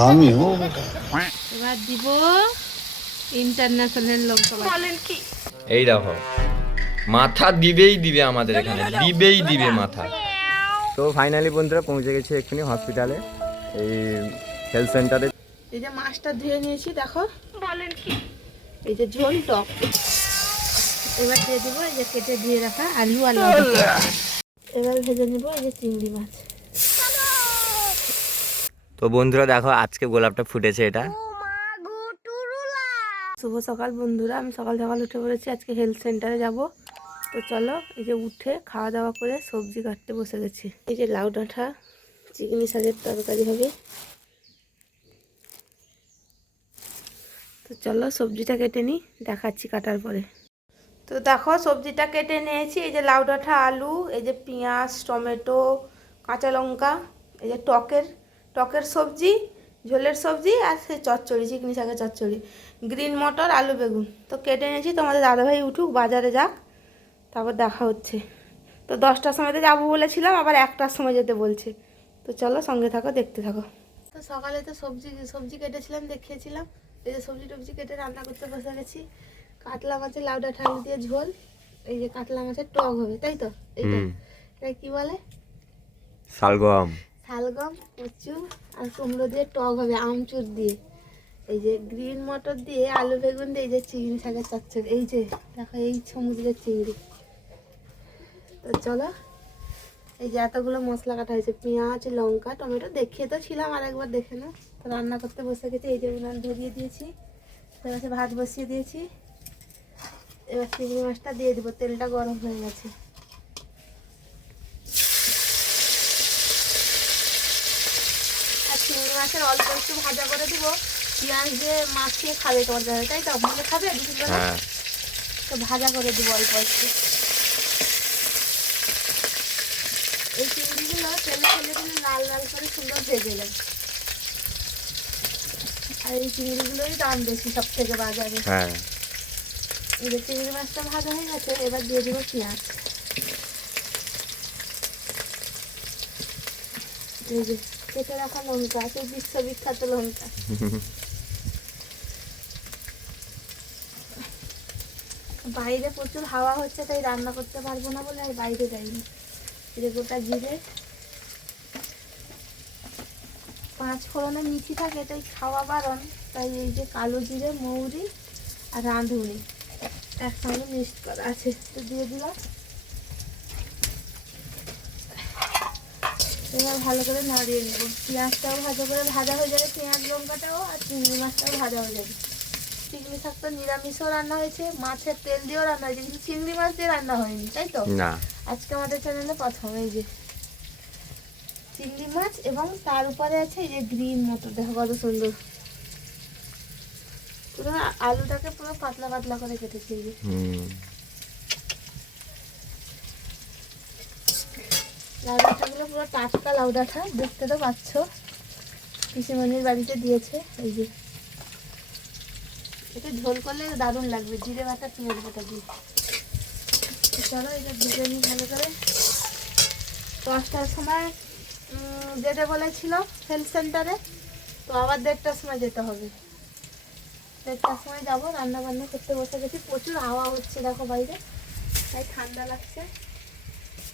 हरामी हो बेटा। এবার দিব ইন্টারন্যাশনাল লঙ্কা বলেন কি এই দেখো মাথা দিবেই দিবে আমাদের এখানে দিবেই দিবে মাথা। তো ফাইনালি বন্ধুরা পৌঁছে গেছি এক্ষুনি হসপিটালে, এই হেলথ সেন্টারে। এই যে মাছটা ধুয়ে নিয়েছি দেখো বলেন কি, এই যে ঝোল টক। এবার দিয়ে দিব এই যে কেটে ধুয়ে রাখা আলু আর লঙ্কা। এবার ভেজে নেব এই যে চিংড়ি মাছ। তো বন্ধুরা দেখো আজকে গোলাপটা ফুটেছে এটা। শুভ সকাল বন্ধুরা, আমি সকাল সকাল উঠে পড়েছি, আজকে হেলথ সেন্টারে যাব। তো চলো এই যে উঠে খাওয়া দাওয়া করে সবজি কাটতে বসে গেছি। এই যে লাউ ডাঁটা চিংড়ি শাকের তরকারি হবে। তো চলো সবজিটা কেটে নিই, দেখাচ্ছি কাটার পরে। তো দেখো সবজিটা কেটে নিয়েছি, এই যে লাউ ডাঁটা আলু, এই যে পেঁয়াজ টমেটো কাঁচা লঙ্কা, এই যে টকের সবজি ঝোলের সবজি, আর সেই চচ্চড়ি চিকনি শাকের চচ্চড়ি, গ্রিন মটর আলু বেগুন। তো কেটে নিয়েছি, তোমাদের দাদাভাই উঠুক বাজারে যাক, তারপর দেখা হচ্ছে। তো 10টার সময়তে যাবো বলেছিলাম, আবার 1টার সময় যেতে বলছে। তো চলো সঙ্গে থাকো, দেখতে থাকো। তো সকালে তো সবজি কেটেছিলাম, দেখিয়েছিলাম। এই যে সবজি টবজি কেটে রান্না করতে বসে গেছি। কাতলা মাছের লাউ ডাঁটা আলু দিয়ে ঝোল, এই যে কাতলা মাছের টক হবে, তাই তো? এইটা এটা কি বলে? শালগম কচু আর কুমড়ো দিয়ে টক হবে আমচুর দিয়ে। এই যে গ্রিন মটর দিয়ে আলু বেগুন দিয়ে এই যে চিংড়ি শাকের চচ্চড়ি। এই যে দেখো এই সমুদ্রের চিংড়ি। তো চলো এই যে এতগুলো মশলা কাটা হয়েছে, পেঁয়াজ লঙ্কা টমেটো, দেখিয়ে তো ছিলাম, আর একবার দেখে নাও। তো রান্না করতে বসে গেছি, এই যে উনান ধরিয়ে দিয়েছি, তারপরে ভাত বসিয়ে দিয়েছি। এবার চিংড়ি মাছটা দিয়ে দিব, তেলটা গরম হয়ে গেছে। আর চিংড়ি মাছের অল্প একটু ভাজা করে দিব, পেঁয়াজ দিয়ে মাখিয়ে খাবে তোমার দাদা, তাই তো? মনে খাবে দুপুরবেলা? তো ভাজা করে দিব অল্প একটু। এই চিংড়িগুলো তেলে ফেলে দিলে লাল লাল করে সুন্দর ভেজে যায়। আর এই চিংড়িগুলোই দাম বেশি সব থেকে বাজারে। এই যে চিংড়ি মাছটা ভাজা হয়ে গেছে, এবার দিয়ে দিব পেঁয়াজ। এই যে কেটে রাখা লঙ্কা, সেই বিশ্ববিখ্যাত লঙ্কা। বাইরে প্রচুর হাওয়া হচ্ছে, তাই রান্না করতে পারবো না বলে আর বাইরে যাইনি। এই যে গোটা জিরে, 5 ফোড়নে মিঠি থাকে তাই খাওয়া বারণ, তাই এই যে কালো জিরে মৌরি আর রাঁধুনি একসঙ্গে মিক্সড করা আছে, তো দিয়ে দিলাম। এবার ভালো করে নাড়িয়ে নেব। পেঁয়াজটাও ভালো করে ভাজা হয়ে যাবে, পেঁয়াজ লঙ্কাটাও, আর চিংড়ি মাছটাও ভাজা হয়ে যাবে। চিংড়ি শাক তো নিরামিষও রান্না হয়েছে, মাছের তেল দিয়েও রান্না হয়েছে, কিন্তু চিংড়ি মাছ দিয়ে রান্না হয়নি, তাই তো? না, আজকে আমাদের চ্যানেলে প্রথম এই যে চিংড়ি মাছ, এবং তার উপরে আছে এই যে গ্রিন মটর, দেখো কত সুন্দর। পুরো আলুটাকে পুরো পাতলা পাতলা করে কেটেছি। এই যে লাউ ডাঁটাগুলো পুরো টাটকা লাউ ডাঁটা, দেখতে তো পাচ্ছ, পিসিমণির বাড়িতে দিয়েছে। এই যে এটা ঝোল করলে দারুণ লাগবে, জিরে বাটা পেঁয়াজ বাটা দিয়ে। চলো এটা ভেজে নিই ভালো করে। 10টার সময় যেতে বলেছিল হেলথ সেন্টারে, তো আবার 1:30টার সময় যেতে হবে। 1:30টার সময় যাবো, রান্না বান্না করতে বসে গেছি। প্রচুর হাওয়া হচ্ছে দেখো বাইরে, তাই ঠান্ডা লাগছে,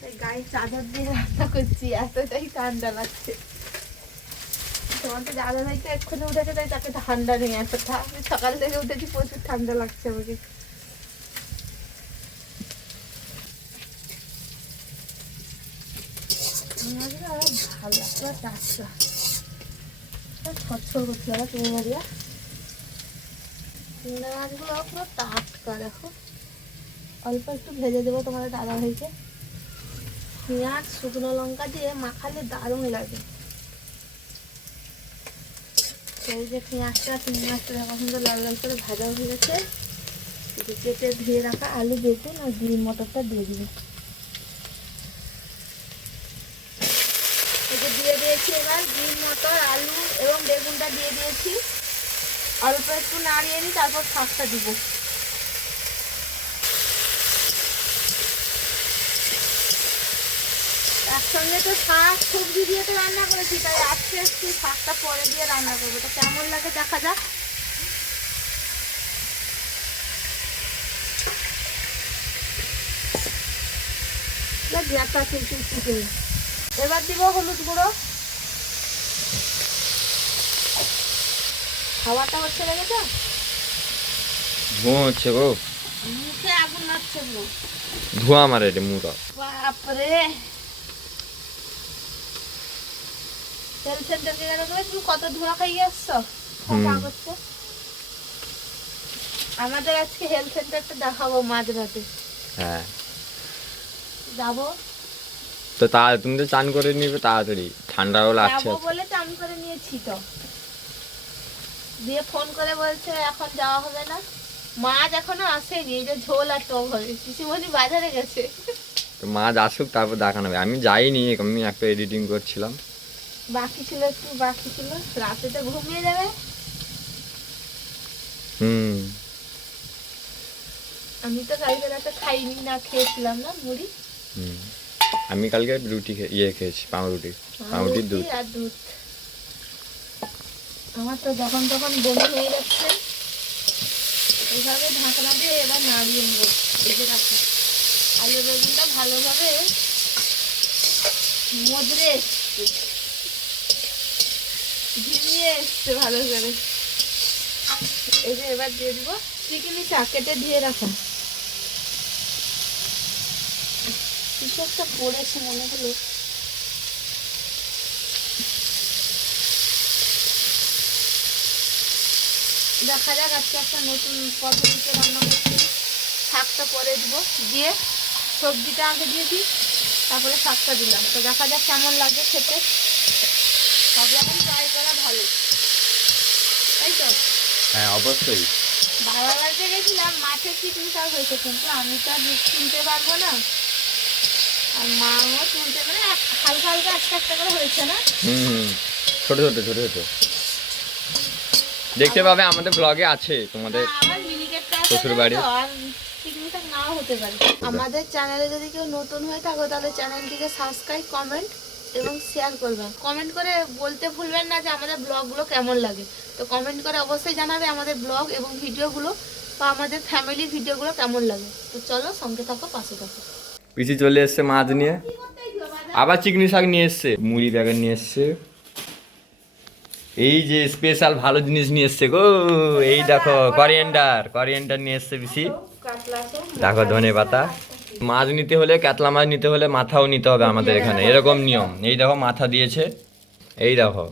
তাই গায়ে চাদর দিয়ে রান্না করছি, এতটাই ঠান্ডা লাগছে। তোমার তো দাদা ভাই তো এক্ষুনি উঠেছে, তাই তাকে ঠান্ডা নেই এতটা। আমি সকাল থেকে উঠেছি, প্রচুর ঠান্ডা লাগছে আমাকে। ভালো লাগছে টাটকা, ছটছর করছে না চিংড়ি মাছগুলো। চিংড়ি মাছগুলো পুরো টাটকা, দেখো। অল্প একটু ভেজে দেবো তোমাদের দাদা ভাইকে, পেঁয়াজ শুকনো লঙ্কা দিয়ে মাখালে দারুণ লাগে। এই যে পেঁয়াজটা চিংড়ি মাছটা দেখো সুন্দর লাল লাল করে ভাজা হয়ে গেছে। কেটে ধুয়ে রাখা আলু বেগুন আর গ্রিন মটরটা দিয়ে দিবে। এটা দিয়ে দিয়েছি, এবার গ্রিন মটর আলু এবং বেগুনটা দিয়ে দিয়েছি। অল্প একটু নাড়িয়ে নিই, তারপর শাকটা দিব। একসঙ্গে তো শাক সবজি দিয়ে তো রান্না করেছি। নিয়েছি, তাই আজকে একটু শাকটা পরে দিয়ে রান্না করবো। তো কেমন লাগে দেখা যাক। এবার দিব হলুদ গুঁড়ো। খাওয়াটা হচ্ছে লেগেছে, ধোঁয়া হচ্ছে গো, মুখে আগুন লাগছে গো। ধোঁয়া মারে রে মুখা। বাপরে, তেল সেন্টারকে গেলে তুমি কত ধোঁয়া খাইয়ে আসছো। করছে আমাদের আজকে হেলথ সেন্টারটা দেখাবো মাঝরাতে। হ্যাঁ যাবো তো তা তুমি তো চান করে নিবে তাড়াতাড়ি, ঠান্ডাও লাগছে। যাবো বলে চান করে নিয়েছি তো, দিয়ে ফোন করে বলছে এখন যাওয়া হবে না, মাছ এখনো আসেনি। এই যে ঝোল আর টক হবে, পিসিমণি বাজারে গেছে। তো মাছ আসুক তারপর দেখানো হবে। আমি যাইনি, আমি একটা এডিটিং করছিলাম, বাকি ছিল, একটু বাকি ছিল। রাতে তো ঘুমিয়ে যাবে। আমি তো কালকে রাতে খাইনি, না খেয়েছিলাম না মুড়ি। আমি কালকে রুটি খেয়েছি, পাউরুটি, পাউরুটির দুধ আর দুধ। আমার তো যখন তখন বমি হয়ে যাচ্ছে, এইভাবে ঢাকনা দিয়ে এবার নাড়িয়ে নেব। এই যে রাখো, আলু বেগুনটা ভালোভাবে মজরে এসছে, ঝিমিয়ে এসছে ভালো করে। এই যে এবার দিয়ে দিব চিকেন শাক কেটে দিয়ে রাখা। কিছু একটা পড়েছে মনে হলো। দেখা যাক, আজকে একটা নতুন পদ্ধতিতে রান্না করছি। শাকটা পরে দিব, দিয়ে সবজিটা আগে দিয়ে দিই, তারপরে শাকটা দিলাম। তো দেখা যাক কেমন লাগে খেতে। সব রকম ট্রাই করা ভালো, তাই তো? হ্যাঁ অবশ্যই। বাবা বাড়িতে গেছিলাম, মাঠে চিকেন শাক হয়েছে, কিন্তু আমি তো আর তুলতে পারবো না, আর মাও তুলতে পারে। হালকা হালকা একটা একটা করে হয়েছে না, ছোট ছোট ছোট ছোট দেখতে পাবে আমাদের ব্লগে আছে তোমাদের আমার মিনিকেটটা শ্বশুর বাড়ি। আর চিকেন শাক নাও হতে পারে। আমাদের চ্যানেলে যদি কেউ নতুন হয়ে থাকো, তাহলে চ্যানেলটিকে সাবস্ক্রাইব, কমেন্ট এবং শেয়ার করবেন। কমেন্ট করে বলতে ভুলবেন না যে আমাদের ব্লগগুলো কেমন লাগে। তো কমেন্ট করে অবশ্যই জানাবে আমাদের ব্লগ এবং ভিডিওগুলো বা আমাদের ফ্যামিলি ভিডিওগুলো কেমন লাগে। তো চলো, সঙ্গে থাকো, পাশে থাকো। পিসি চলে এসছে মাছ নিয়ে, আবার চিকনি শাক নিয়ে এসছে, মুড়ি প্যাকেট নিয়ে এসছে। এই যে স্পেশাল ভালো জিনিস নিয়ে এসছে গো, এই দেখো করিয়েন্ডার নিয়ে এসছে পিসি। দেখো ধনে পাতা। মাছ নিতে হলে, কাতলা মাছ নিতে হলে মাথাও নিতে হবে আমাদের এখানে, এরকম নিয়ম। এই দেখো মাথা দিয়েছে, এই দেখো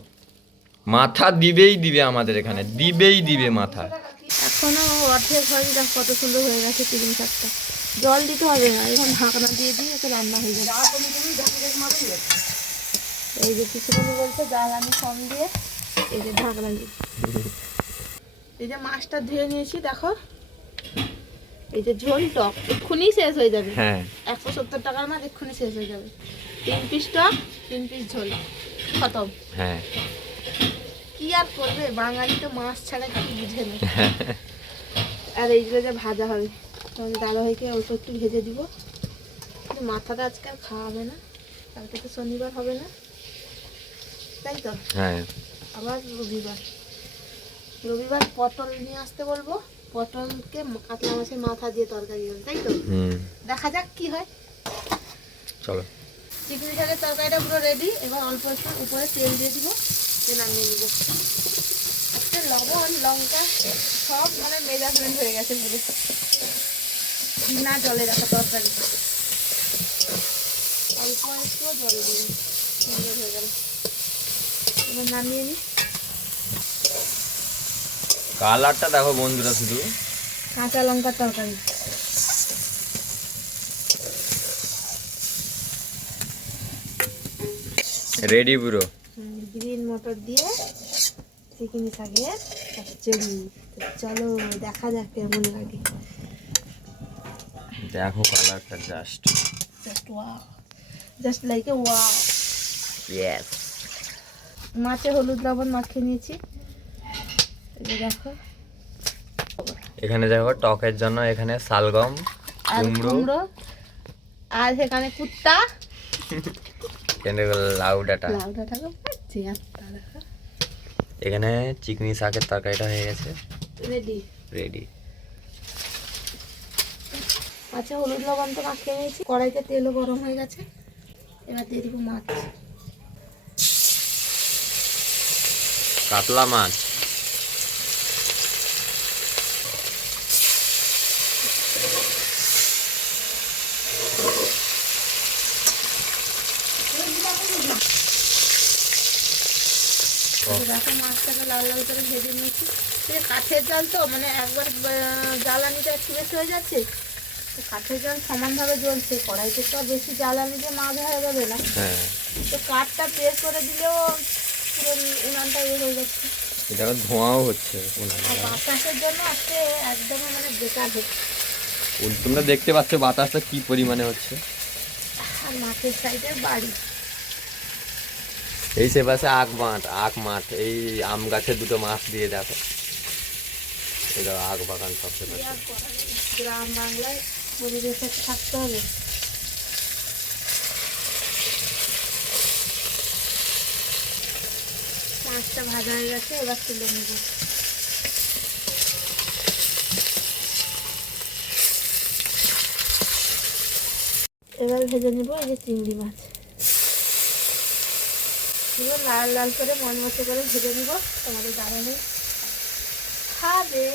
মাথা দিবেই দিবে আমাদের এখানে, দিবেই দিবে মাথা। এখনো অর্ধেক হয়নি, দেখ কত সুন্দর হয়ে গেছে চিকেন শাকটা। জল দিতে হবে না, এখন ঢাকনা দিয়ে দিয়ে এতে রান্না হয়ে যাবে। এই যে কিছুক্ষণ বলছে জ্বালানি কম দিয়ে, এই যে ঢাকনা দিয়ে। এই যে মাছটা ধুয়ে নিয়েছি, দেখো এই যে ঝোল টক এক্ষুনি শেষ হয়ে যাবে। হ্যাঁ 170 টাকার মাছ এক্ষুনি শেষ হয়ে যাবে। 3 পিস টক, 3 পিস ঝোল, খতম। হ্যাঁ কি আর করবে, বাঙালি তো মাছ ছাড়া কি বুঝে না। আর এইগুলো যে ভাজা হবে, দাদা ভাইকে অল্প একটু ভেজে দিব। মাথাটা আজকে আর খাওয়া হবে না, কালকে তো শনিবার হবে না, তাই তো? হ্যাঁ আবার রবিবার পটল নিয়ে আসতে বলবো, পটলকে কাতলা মাছের মাথা দিয়ে তরকারি হবে, তাই তো? দেখা যাক কি হয়। চলো, চিকেন শাকের তরকারিটা পুরো রেডি। এবার অল্প একটু উপরে তেল দিয়ে দিব, দিয়ে নামিয়ে নিব। আজকে লবণ লঙ্কা সব মানে মেজারমেন্ট হয়ে গেছে পুরো, না জলে রাখা তরকারি। অল্প একটু জল দিয়ে সুন্দর হয়ে গেল। এবার নামিয়ে নিই। কালারটা দেখো বন্ধুরা, শুধু কাঁচা লঙ্কার তরকারি। রেডি পুরো। গ্রিন মটর দিয়ে চিকেন শাকের চচ্চড়ি। চলো দেখা যাক কেমন লাগে। দেখো কালারটা just wow, just like a wow. Yes. মাছে হলুদ লবণ মাখিয়ে নিয়েছি, এই যে দেখো। এখানে দেখো টকের জন্য এখানে শালগম, আর কুমড়ো, কুমড়ো, আর সেখানে কুত্তা। এখানে লাউ ডাঁটা, লাউ ডাঁটাকে পাচ্ছি আত্মা দেখা এখানে চিকনি শাকের তরকারিটা হয়ে গেছে রেডি। রেডি। আচ্ছা, হলুদ লবণ তো মাখিয়ে নিয়েছি, কড়াইতে তেলও গরম হয়ে গেছে, এবার দিয়ে দিব মাছ। কাতলা মাছ, দেখো মাছটাকে লাল লাল করে ভেজে নিয়েছি। কাঠের জাল তো মানে একবার জ্বালানিটা একটু বেশি হয়ে যাচ্ছে, তো কাঠের জাল সমানভাবে জ্বলছে, কড়াইতে তো আর বেশি জ্বালানি দিয়ে মাছ হয়ে যাবে না, হ্যাঁ তো কাঠটা প্রেস করে দিলেও পুরো উনানটা ইয়ে হয়ে যাচ্ছে। এটা ধোঁয়াও হচ্ছে আর বাতাসের জন্য আজকে একদম মানে বেকার হচ্ছে। তোমরা দেখতে পাচ্ছ বাতাসটা কি পরিমাণে হচ্ছে। আর মাঠের সাইডে বাড়ি, এই সে পাশে আখ মাঠ, এই আম গাছে দুটো মাছ দিয়ে দেখো, এটা আখ বাগান সব সে পাশে। গ্রাম বাংলায় পরিবেশে থাকতে হবে। মাছটা ভাজা হয়ে গেছে, এবার তুলে নেব। এবার ভেজে নেব এই যে চিংড়ি মাছ, এবার লাল লাল করে মচমচে করে ভেজে নেব। তোমাদের দাঁড়ানো খাবে,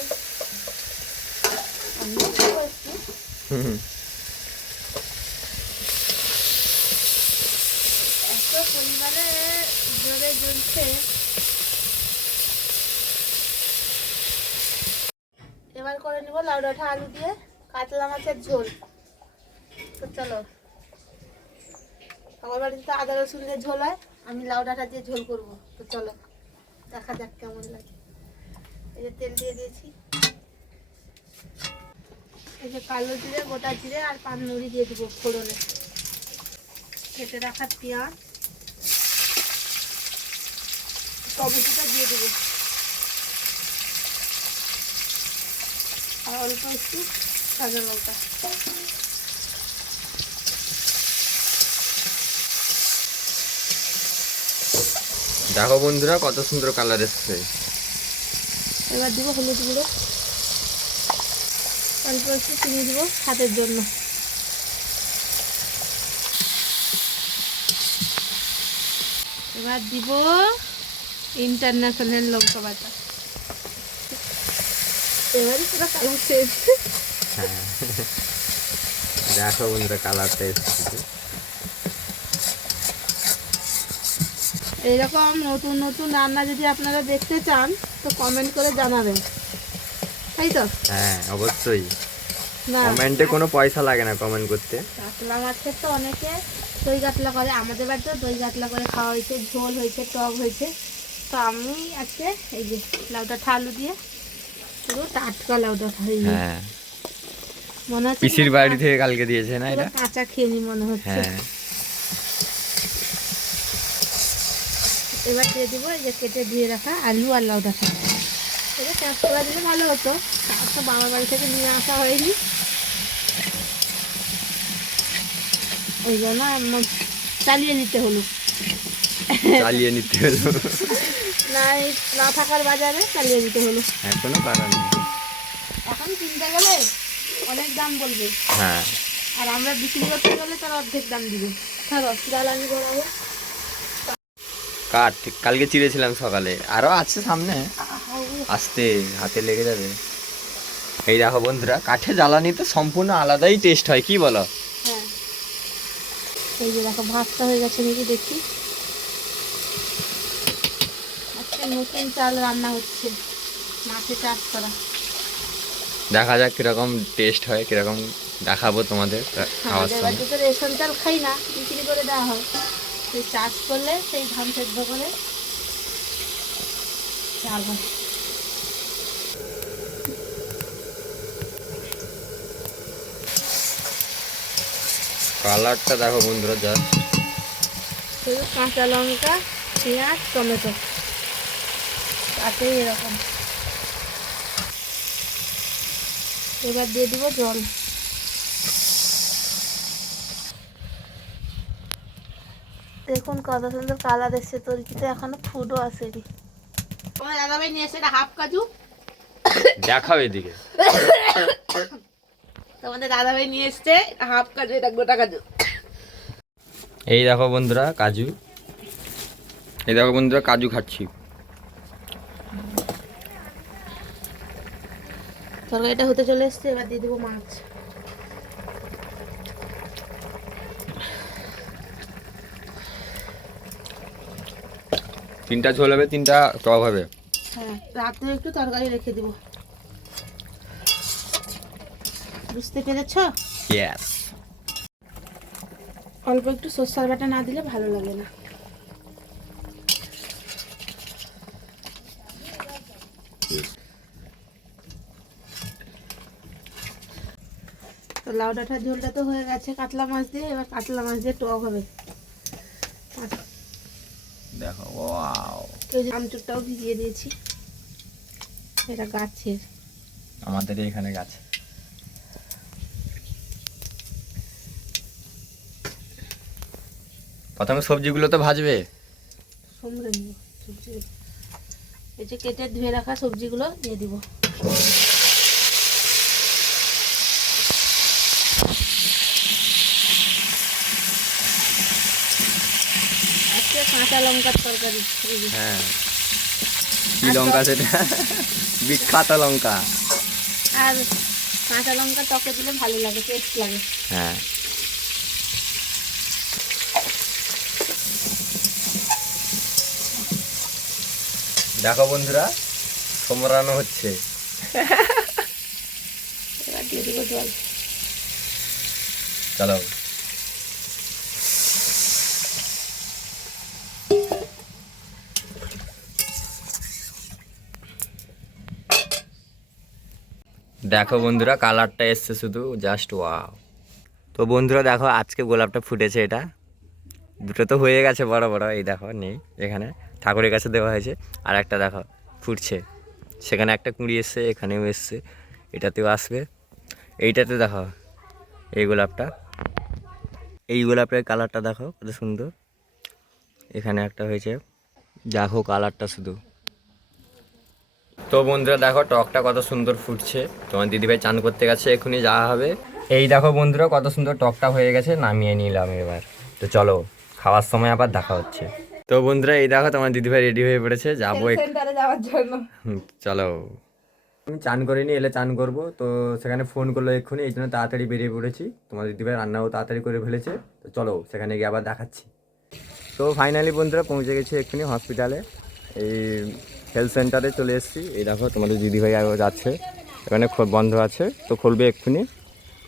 আমিও খাবো একটু। এত পরিমাণে জোরে জ্বলছে। এবার করে নিব লাউ ডাঁটা আলু দিয়ে কাতলা মাছের ঝোল। তো চলো, আমার বাড়িতে তো আদা রসুন দিয়ে ঝোল হয়, আমি লাউ ডাঁটা দিয়ে ঝোল করবো। তো চলো দেখা যাক কেমন লাগে। এই যে তেল দিয়ে দিয়েছি, এই যে কালো জিরে, গোটা জিরে আর পানমুড়ি দিয়ে দিব ফোড়নে। কেটে রাখা পেঁয়াজ, টমেটোটা দিয়ে দেবো, আর অল্প একটু কাঁচা লঙ্কা। দেখো বন্ধুরা কত সুন্দর কালার এসছে। এবার দিব হলুদ গুঁড়ো, অল্প একটু চিনি দিব স্বাদের জন্য। এবার দিব ইন্টারন্যাশনাল লঙ্কা বাটা। এবারই পুরো কালার শেষ। দেখো বন্ধুরা কালারটা এসছে। এইরকম নতুন নতুন রান্না যদি আপনারা দেখতে চান তো কমেন্ট করে জানাবেন, তাই তো? হ্যাঁ অবশ্যই, না কমেন্টে কোনো পয়সা লাগে না কমেন্ট করতে। কাতলা মাছের তো অনেকে দই কাতলা করে, আমাদের বাড়িতেও দই কাতলা করে খাওয়া হয়েছে, ঝোল হয়েছে, টক হয়েছে। তো আমি আজকে এই যে লাউ ডাঁটা আলু দিয়ে পুরো টাটকা লাউ ডাঁটা হয়ে গেছে। হ্যাঁ মনে হচ্ছে পিসির বাড়ি থেকে কালকে দিয়েছে না পুরো এটা? কাঁচা খেয়ে নি মনে হচ্ছে। হ্যাঁ এবার দিয়ে দিব এই যে কেটে দিয়ে রাখা আলু আর লাউ ডাঁটা। এটা কাঁচকলা দিলে ভালো হতো, তার তো বাবার বাড়ি থেকে নিয়ে আসা হয়নি, ওই জন্য চালিয়ে নিতে হলো। চালিয়ে নিতে হলো, না থাকার বাজারে চালিয়ে নিতে হলো। এখনো কারণ নেই। এখন কিনতে গেলে অনেক দাম বলবে, হ্যাঁ আর আমরা বিক্রি করতে গেলে তার অর্ধেক দাম দিবে। ধরো জ্বালানি গড়াবো। কাঠ কালকে চিড়েছিলাম সকালে, আরো আছে সামনে, আসতে হাতে লেগে যাবে। এই দেখো বন্ধুরা কাঠে জ্বালানিতে সম্পূর্ণ আলাদাই টেস্ট হয়, কি বলো? হ্যাঁ, এই যে দেখো ভাতটা হয়ে গেছে নাকি দেখি। আজকে নতুন চাল রান্না হচ্ছে, মাঠে চাষ করা। দেখা যাক কিরকম টেস্ট হয়, কিরকম দেখাবো তোমাদের খাওয়ার আমাদের সময়। বাড়িতে তো রেশন চাল খাই না, বিক্রি করে দেওয়া হয়। সেই চাষ করলে সেই ধান সেদ্ধ করে চাল হয়। কালারটা দেখো বন্ধুরা জাস্ট। শুধু কাঁচা লঙ্কা, পেঁয়াজ, টমেটো, তাতেই এরকম। এবার দিয়ে দিব জল। দেখুন কত সুন্দর কালার এসছে, তরকিতে এখনো ফুটও আসেনি। আমার দাদাভাই নিয়ে এসে একটা হাফ কাজু দেখাও এদিকে। তোমাদের দাদাভাই নিয়ে এসছে হাফ কাজু, এটা গোটা কাজু। এই দেখো বন্ধুরা কাজু, এই দেখো বন্ধুরা কাজু খাচ্ছি। তরকারিটা হতে চলে এসছে, এবার দিয়ে দেবো মাছ। তিনটা ঝোল হবে, তিনটা টক হবে। হ্যাঁ, রাতে একটু তরকারি রেখে দিব, বুঝতে পেরেছ? ইয়েস। অল্প একটু সরষের বাটা না দিলে ভালো লাগে না। তো লাউ ডাঁটার ঝোলটা তো হয়ে গেছে কাতলা মাছ দিয়ে, এবার কাতলা মাছ দিয়ে টক হবে। দেখো ওয়াও, এই যে আমচুরটাও ভিজিয়ে দিয়েছি, এটা গাছের, আমাদের এখানে গাছ। প্রথমে সবজিগুলো তো ভাজবে। সমরে নিব সবজিগুলো, এই যে কেটে ধুয়ে রাখা সবজিগুলো দিয়ে দিব। আজকে কাঁচা লঙ্কার তরকারি। হ্যাঁ, কি লঙ্কা সেটা? বিখ্যাত লঙ্কা। আর কাঁচা লঙ্কা টকে দিলে ভালো লাগে, টেস্ট লাগে। হ্যাঁ, দেখো বন্ধুরা সমরানো হচ্ছে। এবার দিয়ে দিব জল। চলো, দেখো বন্ধুরা কালারটা এসছে শুধু জাস্ট ওয়াও। তো বন্ধুরা দেখো আজকে গোলাপটা ফুটেছে, এটা দুটো তো হয়ে গেছে বড় বড়, এই দেখো নেই এখানে, ঠাকুরের কাছে দেওয়া হয়েছে। আর একটা দেখো ফুটছে, সেখানে একটা কুঁড়ি এসছে, এখানেও এসছে, এটাতেও আসবে। এইটাতে দেখো এই গোলাপটা, এই গোলাপের কালারটা দেখো কত সুন্দর, এখানে একটা হয়েছে, দেখো কালারটা শুধু। তো বন্ধুরা দেখো টকটা কত সুন্দর ফুটছে, তোমার দিদিভাই চান করতে গেছে, এক্ষুনি যাওয়া হবে। এই দেখো বন্ধুরা কত সুন্দর টকটা হয়ে গেছে, নামিয়ে নিলাম এবার। তো চলো খাওয়ার সময় আবার দেখা হচ্ছে। তো বন্ধুরা এই দেখো তোমার দিদিভাই রেডি হয়ে পড়েছে, যাবো সেন্টারে যাওয়ার জন্য। চলো। আমি চান করিনি, এলে চান করব, তো সেখানে ফোন করলো এক্ষুনি, এই জন্য তাড়াতাড়ি বেরিয়ে পড়েছি। তোমার দিদিভাই রান্নাও তাড়াতাড়ি করে ফেলেছে, তো চলো সেখানে গিয়ে আবার দেখাচ্ছি। তো ফাইনালি বন্ধুরা পৌঁছে গেছি এক্ষুনি হসপিটালে, এই হেলথ সেন্টারে চলে এসেছি। এই দেখো তোমাদের দিদিভাই আরও যাচ্ছে, এখানে বন্ধ আছে, তো খুলবে এক্ষুনি।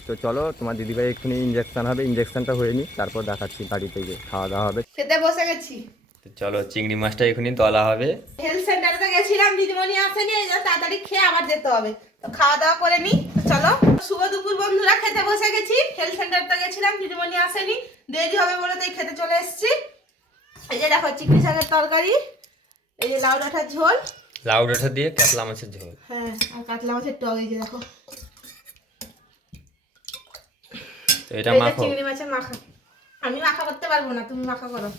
তো চলো তোমার দিদিভাই এক্ষুনি ইঞ্জেকশন হবে, ইঞ্জেকশনটা হয়ে নি, তারপর দেখাচ্ছি বাড়িতে গিয়ে খাওয়া দাওয়া হবে। খেতে বসে গেছি। তো চলো চিংড়ি মাছটা এক্ষুনি তলা হবে। হেলথ সেন্টারে তো গেছিলাম, দিদিমণি আসেনি, এই জন্য তাড়াতাড়ি খেয়ে আবার যেতে হবে। তো খাওয়া দাওয়া করে নি, তো চলো। শুভ দুপুর বন্ধুরা, খেতে বসে গেছি। হেলথ সেন্টারে তো গেছিলাম, দিদিমণি আসেনি, দেরি হবে বলে তাই খেতে চলে এসেছি। এই যে দেখো চিংড়ি শাকের তরকারি, এই যে লাউ ডাঁটার ঝোল, লাউ ডাঁটা দিয়ে কাতলা মাছের ঝোল। হ্যাঁ, আর কাতলা মাছের টক, এই যে দেখো। তো এটা এইটা মাখো। চিংড়ি মাছের মাখা। আমি মাখা করতে পারবো না, তুমি মাখা করো।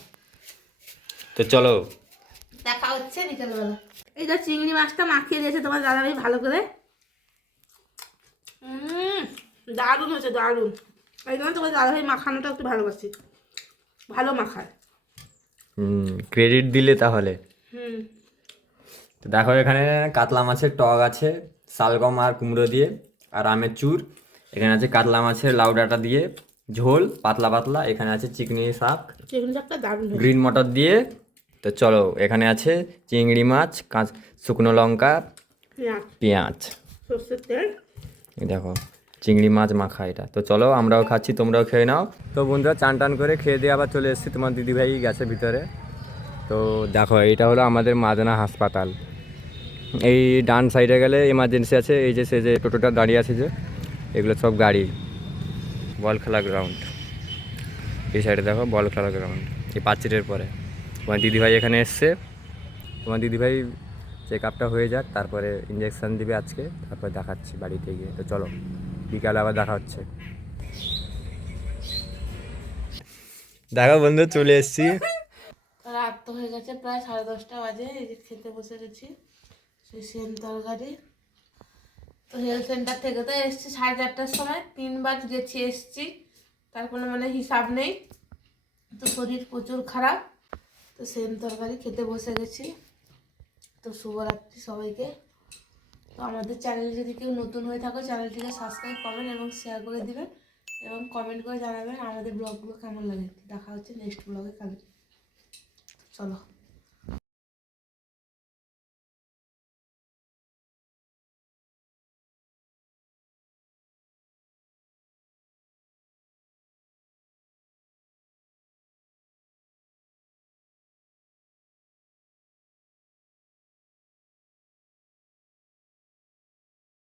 তো চলো দেখা হচ্ছে বিকেলবেলা। এই যে চিংড়ি মাছটা মাখিয়ে দিয়েছে তোমার দাদাভাই ভালো করে। দারুণ হয়েছে, দারুণ। এই জন্য তোমার দাদাভাই মাখানোটা একটু ভালোবাসি, ভালো মাখায়। ক্রেডিট দিলে তাহলে। হুম, তো দেখো এখানে কাতলা মাছের টক আছে, শালগম আর কুমড়ো দিয়ে, আর আমের চুর। এখানে আছে কাতলা মাছের লাউ ডাঁটা দিয়ে ঝোল পাতলা পাতলা। এখানে আছে চিকনি শাক, চিংড়ি শাকটা দারুণ হয়েছে। গ্রিন মটর দিয়ে। তো চলো এখানে আছে চিংড়ি মাছ, শুকনো লঙ্কা, পেঁয়াজ, পেঁয়াজ, সর্ষের তেল। এই দেখো চিংড়ি মাছ মাখা এটা। তো চলো আমরাও খাচ্ছি, তোমরাও খেয়ে নাও। তো বন্ধুরা চান টান করে খেয়ে দিয়ে আবার চলে এসেছি, তোমার দিদিভাই গেছে ভিতরে। তো দেখো এইটা হলো আমাদের মাদনা হাসপাতাল। এই ডান সাইডে গেলে এমার্জেন্সি আছে, এই যে সে যে টোটোটা দাঁড়িয়ে আছে যে, এগুলো সব গাড়ি। বল খেলা গ্রাউন্ড, এই সাইডে দেখো বল খেলা গ্রাউন্ড, এই পাঁচিরের পরে। তোমার দিদিভাই এখানে এসছে, তোমার দিদিভাই চেক আপটা হয়ে যাক, তারপরে ইঞ্জেকশান দিবে আজকে, তারপরে দেখাচ্ছি বাড়িতে গিয়ে। তো চলো বিকালে আবার দেখা হচ্ছে। দেখো বন্ধু চলে এসছি। তো হয়ে গেছে, প্রায় 10:30 বাজে। এই যে খেতে বসে গেছি সেই সেম তরকারি। তো হেলথ সেন্টার থেকে তো এসছি 4:30টার সময়, 3বার গেছি এসছি, তার কোনো মানে হিসাব নেই। তো শরীর প্রচুর খারাপ, তো সেম তরকারি খেতে বসে গেছি। তো শুভরাত্রি সবাইকে। তো আমাদের চ্যানেলে যদি কেউ নতুন হয়ে থাকো, চ্যানেলটিকে সাবস্ক্রাইব, কমেন্ট এবং শেয়ার করে দিবেন এবং কমেন্ট করে জানাবেন আমাদের ব্লগগুলো কেমন লাগে। দেখা হচ্ছে নেক্সট ব্লগে কালকে। চলো।